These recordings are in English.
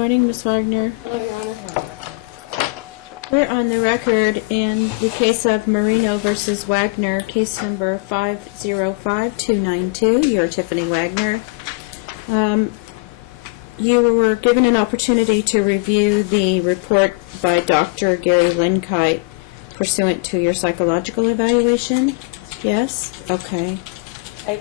Morning, Ms. Wagner. Hello, Your Honor. We're on the record in the case of Marino versus Wagner, case number 505292. You're Tiffany Wagner. You were given an opportunity to review the report by Dr. Gary Linkite pursuant to your psychological evaluation. Yes? Okay. I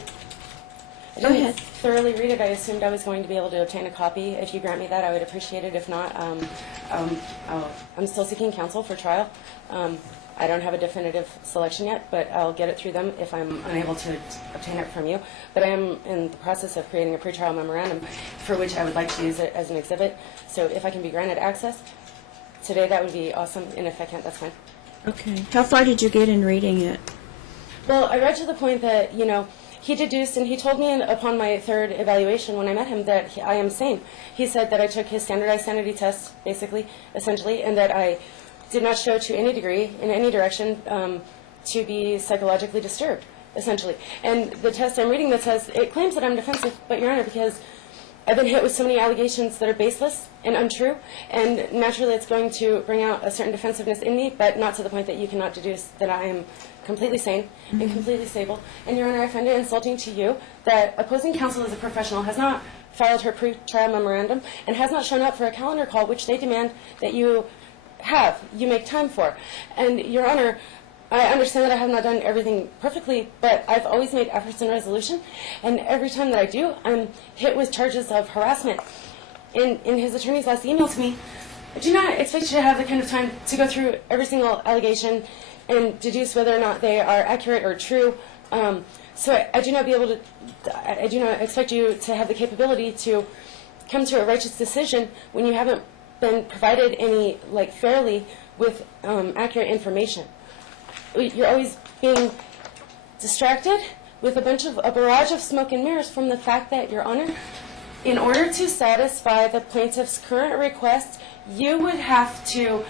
didn't thoroughly read it. I assumed I was going to be able to obtain a copy. If you grant me that, I would appreciate it. If not, I'm still seeking counsel for trial. I don't have a definitive selection yet, but I'll get it through them if I'm unable to obtain it from you. But I am in the process of creating a pretrial memorandum for which I would like to use it as an exhibit. So if I can be granted access today, that would be awesome. And if I can't, that's fine. Okay. How far did you get in reading it? Well, I read to the point that, he deduced, and he told me upon my third evaluation when I met him that I am sane. He said that I took his standardized sanity test, essentially, and that I did not show to any degree, in any direction, to be psychologically disturbed, essentially. And the test I'm reading that says, it claims that I'm defensive, but Your Honor, because I've been hit with so many allegations that are baseless and untrue, and naturally it's going to bring out a certain defensiveness in me, but not to the point that you cannot deduce that I am completely sane and completely stable. And Your Honor, I find it insulting to you that opposing counsel as a professional has not filed her pre-trial memorandum and has not shown up for a calendar call, which they demand that you make time for. And Your Honor, I understand that I have not done everything perfectly, but I've always made efforts in resolution, and every time that I do, I'm hit with charges of harassment. In his attorney's last email to me, I do not expect you to have the kind of time to go through every single allegation and deduce whether or not they are accurate or true. So I do not expect you to have the capability to come to a righteous decision when you haven't been provided any, fairly with accurate information. You're always being distracted with a barrage of smoke and mirrors from the fact that, Your Honor, in order to satisfy the plaintiff's current request, you would have to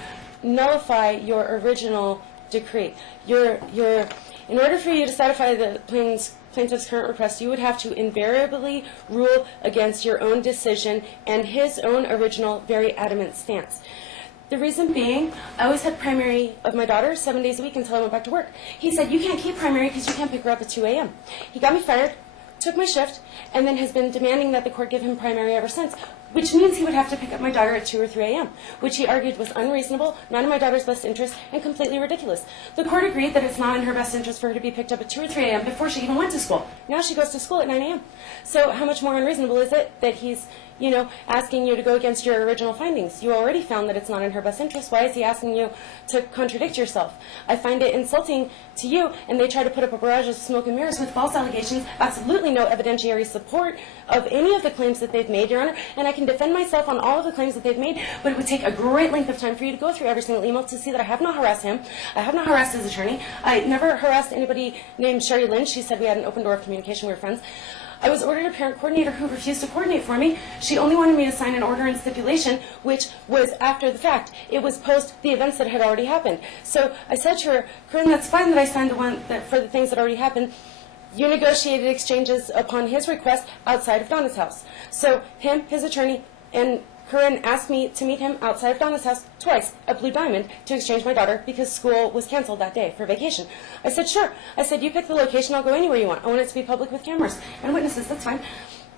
nullify your original decree. In order for you to satisfy the plaintiff's current request, you would have to invariably rule against your own decision and his own original, very adamant stance. The reason being, I always had primary of my daughter 7 days a week until I went back to work. He said, you can't keep primary because you can't pick her up at 2 a.m. He got me fired, took my shift, and then has been demanding that the court give him primary ever since, which means he would have to pick up my daughter at 2 or 3 a.m., which he argued was unreasonable, not in my daughter's best interest, and completely ridiculous. The court agreed that it's not in her best interest for her to be picked up at 2 or 3 a.m. before she even went to school. Now she goes to school at 9 a.m. So how much more unreasonable is it that he's asking you to go against your original findings? You already found that it's not in her best interest. Why is he asking you to contradict yourself? I find it insulting to you, and they try to put up a barrage of smoke and mirrors with false allegations, absolutely no evidentiary support of any of the claims that they've made, Your Honor, and I can defend myself on all of the claims that they've made, but it would take a great length of time for you to go through every single email to see that I have not harassed him. I have not harassed his attorney. I never harassed anybody named Sherry Lynn. She said we had an open door of communication. We were friends. I was ordered a parent coordinator who refused to coordinate for me. She only wanted me to sign an order and stipulation, which was after the fact. It was post the events that had already happened. So I said to her, Corinne, that's fine that I signed the one for the things that already happened. You negotiated exchanges upon his request outside of Donna's house. So him, his attorney, and Corinne asked me to meet him outside of Donna's house twice at Blue Diamond to exchange my daughter because school was canceled that day for vacation. I said, sure. I said, you pick the location, I'll go anywhere you want. I want it to be public with cameras and witnesses, that's fine.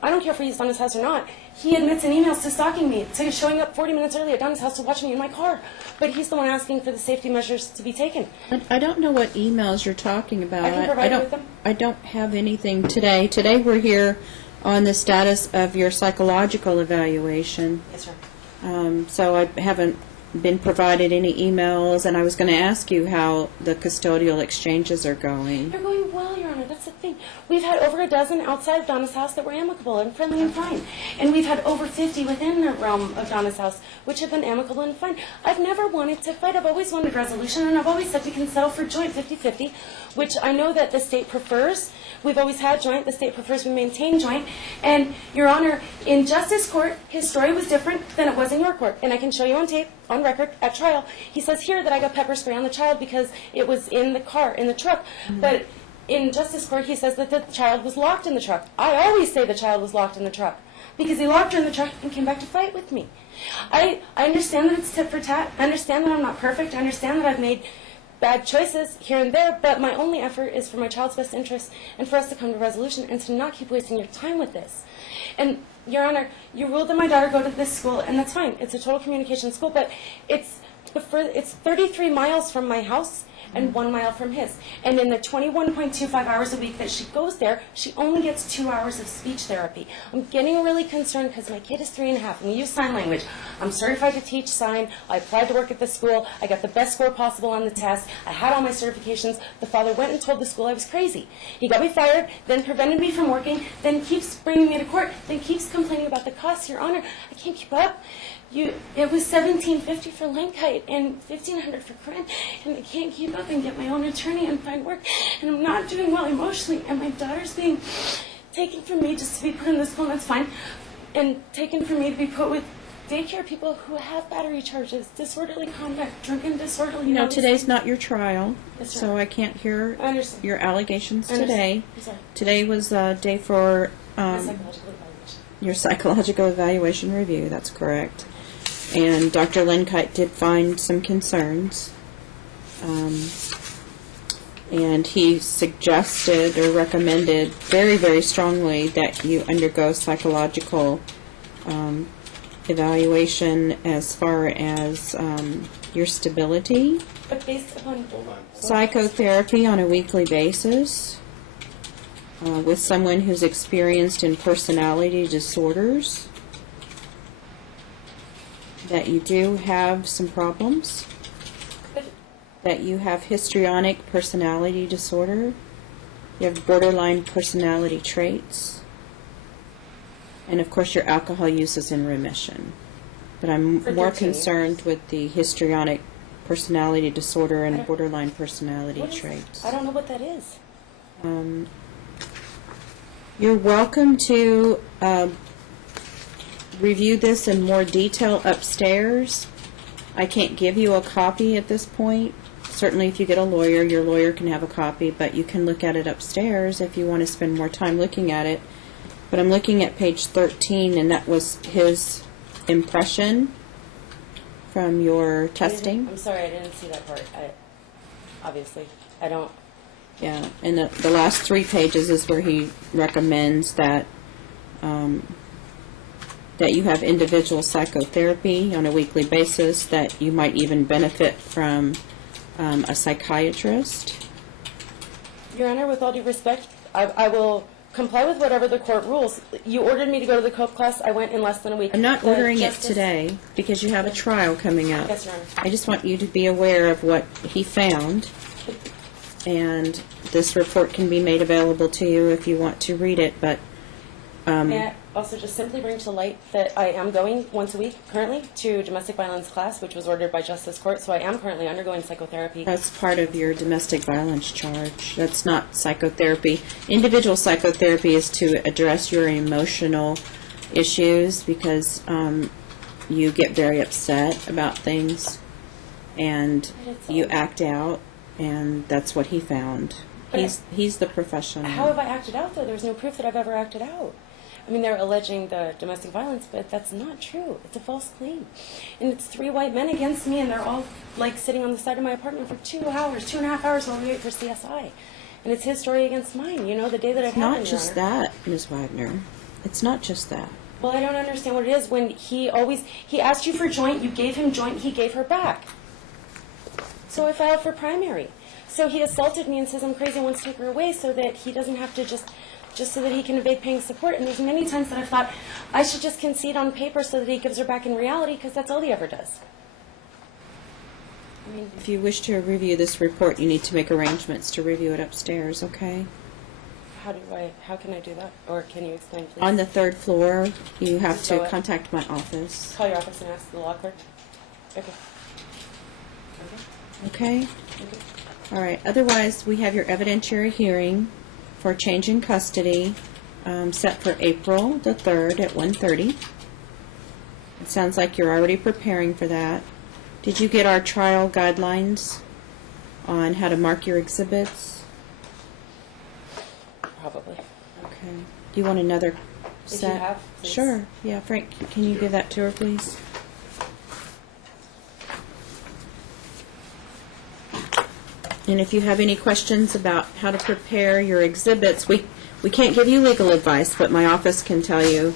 I don't care if we use Donna's house or not. He admits in emails to stalking me, to showing up 40 minutes early at Donna's house to watch me in my car. But he's the one asking for the safety measures to be taken. I don't know what emails you're talking about. I can provide you with them. I don't have anything today. Today we're here on the status of your psychological evaluation. Yes, sir. So I haven't been provided any emails, and I was going to ask you how the custodial exchanges are going. They're going well, Your Honor. That's the thing. We've had over a dozen outside of Donna's house that were amicable and friendly and fine. And we've had over 50 within the realm of Donna's house, which have been amicable and fine. I've never wanted to fight. I've always wanted resolution, and I've always said we can settle for joint 50-50, which I know that the state prefers. We've always had joint. The state prefers we maintain joint. And, Your Honor, in Justice Court, his story was different than it was in your court. And I can show you on tape, on record, at trial. He says here that I got pepper spray on the child because it was in the car, in the truck. But in Justice Court, he says that the child was locked in the truck. I always say the child was locked in the truck because he locked her in the truck and came back to fight with me. I understand that it's tit for tat. I understand that I'm not perfect. I understand that I've made bad choices here and there, but my only effort is for my child's best interest and for us to come to resolution and to not keep wasting your time with this. And, Your Honor, you ruled that my daughter go to this school, and that's fine. It's a total communication school, but it's 33 miles from my house and 1 mile from his. And in the 21.25 hours a week that she goes there, she only gets 2 hours of speech therapy. I'm getting really concerned because my kid is 3.5 and we use sign language. I'm certified to teach sign. I applied to work at the school. I got the best score possible on the test. I had all my certifications. The father went and told the school I was crazy. He got me fired, then prevented me from working, then keeps bringing me to court, then keeps complaining about the costs. Your Honor, I can't keep up. It was $1,750 for Lenkite and $1,500 for Corinne, and I can't keep up and get my own attorney and find work, and I'm not doing well emotionally, and my daughter's being taken from me just to be put in this school, and that's fine, and taken from me to be put with daycare people who have battery charges, disorderly conduct, drunken disorderly. You know, today's not your trial, Yes, so I can't hear your allegations I understand. today. I'm sorry. Today was a day for Psychological evaluation. your psychological evaluation review. That's correct. And Dr. Lenkite did find some concerns. And he suggested or recommended very, very strongly that you undergo psychological evaluation as far as your stability, But based upon psychotherapy on a weekly basis with someone who's experienced in personality disorders, that you do have some problems, that you have histrionic personality disorder, you have borderline personality traits, and of course your alcohol use is in remission. But I'm For more 13 years. concerned with the histrionic personality disorder and borderline personality What is traits. that? I don't know what that is. You're welcome to review this in more detail upstairs. I can't give you a copy at this point. Certainly if you get a lawyer, your lawyer can have a copy, but you can look at it upstairs if you want to spend more time looking at it. But I'm looking at page 13, and that was his impression from your testing. I'm sorry, I didn't see that part. Obviously, I don't. Yeah, and the last 3 pages is where he recommends that that you have individual psychotherapy on a weekly basis, that you might even benefit from a psychiatrist. Your Honor, with all due respect, I will comply with whatever the court rules. You ordered me to go to the COPE class. I went in less than a week. I'm not The ordering it justice- today because you have a trial coming up. Yes, Your Honor. I just want you to be aware of what he found, and this report can be made available to you if you want to read it, but May I also just simply bring to light that I am going once a week currently to domestic violence class, which was ordered by Justice Court, so I am currently undergoing psychotherapy. that's part of your domestic violence charge. That's not psychotherapy. Individual psychotherapy is to address your emotional issues because you get very upset about things and you act out, and that's what he found. He's the professional. How have I acted out, though? There's no proof that I've ever acted out. I mean, they're alleging the domestic violence, but that's not true. It's a false claim. And it's 3 white men against me, and they're all, like, sitting on the side of my apartment for 2 hours, 2.5 hours while we wait for CSI. And it's his story against mine, you know, the day that it It's happened, not Your just Honor. that, Ms. Wagner. It's not just that. Well, I don't understand what it is. When he asked you for joint, you gave him joint, he gave her back. So I filed for primary. So he assaulted me and says I'm crazy and wants to take her away so that he doesn't have to just so that he can evade paying support. And there's many times that I've thought I should just concede on paper so that he gives her back in reality, because that's all he ever does. I mean, If you wish to review this report, you need to make arrangements to review it upstairs, okay? how can I do that? Or can you explain, please? On the 3rd floor, you have So to what? contact my office, Call your office and ask the law clerk. Okay. okay? All right, otherwise, we have your evidentiary hearing for change in custody set for April the 3rd at 1:30. It sounds like you're already preparing for that. Did you get our trial guidelines on how to mark your exhibits? Probably. Okay. Do you want another If you set? have, please. Sure. Yeah, Frank, can you give that to her, please? And if you have any questions about how to prepare your exhibits, we can't give you legal advice, but my office can tell you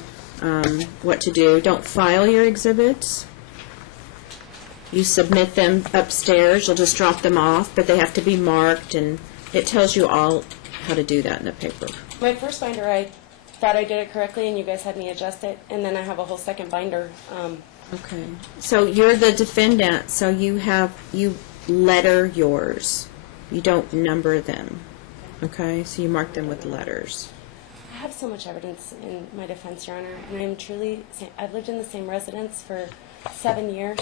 what to do. Don't file your exhibits. You submit them upstairs. You'll just drop them off, but they have to be marked, and it tells you all how to do that in the paper. My first binder, I thought I did it correctly, and you guys had me adjust it, and then I have a whole second binder. Okay. So you're the defendant, so you letter yours. You don't number them. Okay? So you mark them with letters. I have so much evidence in my defense, Your Honor, and I'm truly, I've lived in the same residence for 7 years.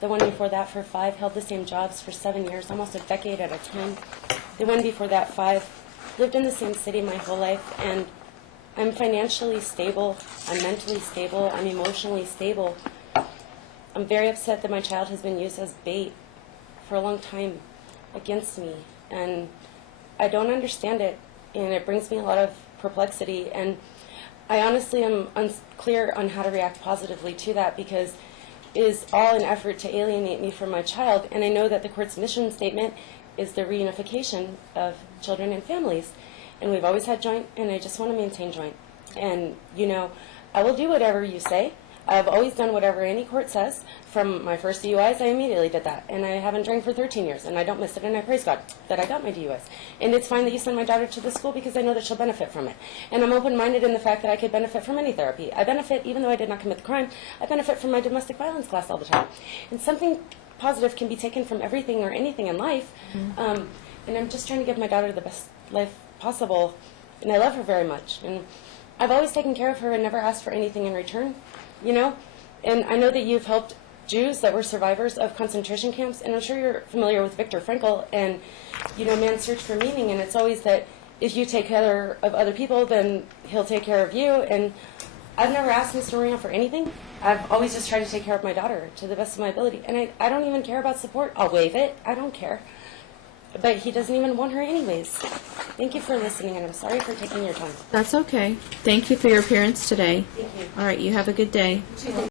The one before that for 5, held the same jobs for 7 years, almost a decade at a time. The one before that 5, lived in the same city my whole life, and I'm financially stable, I'm mentally stable, I'm emotionally stable. I'm very upset that my child has been used as bait for a long time against me, and I don't understand it, and it brings me a lot of perplexity, and I honestly am unclear on how to react positively to that, because it is all an effort to alienate me from my child, and I know that the court's mission statement is the reunification of children and families, and we've always had joint, and I just want to maintain joint. And, you know, I will do whatever you say. I've always done whatever any court says. From my first DUIs, I immediately did that. And I haven't drank for 13 years, and I don't miss it, and I praise God that I got my DUIs. And it's fine that you send my daughter to the school because I know that she'll benefit from it. And I'm open-minded in the fact that I could benefit from any therapy. I benefit, even though I did not commit the crime, I benefit from my domestic violence class all the time. And something positive can be taken from everything or anything in life. And I'm just trying to give my daughter the best life possible, and I love her very much. And I've always taken care of her and never asked for anything in return, you know? And I know that you've helped Jews that were survivors of concentration camps, and I'm sure you're familiar with Viktor Frankl and, you know, man's search for meaning, and it's always that if you take care of other people, then he'll take care of you. And I've never asked Mr. Rena for anything. I've always just tried to take care of my daughter to the best of my ability, and I don't even care about support. I'll waive it. I don't care. But he doesn't even want her anyways. Thank you for listening, and I'm sorry for taking your time. That's okay. Thank you for your appearance today. Thank you. All right, you have a good day.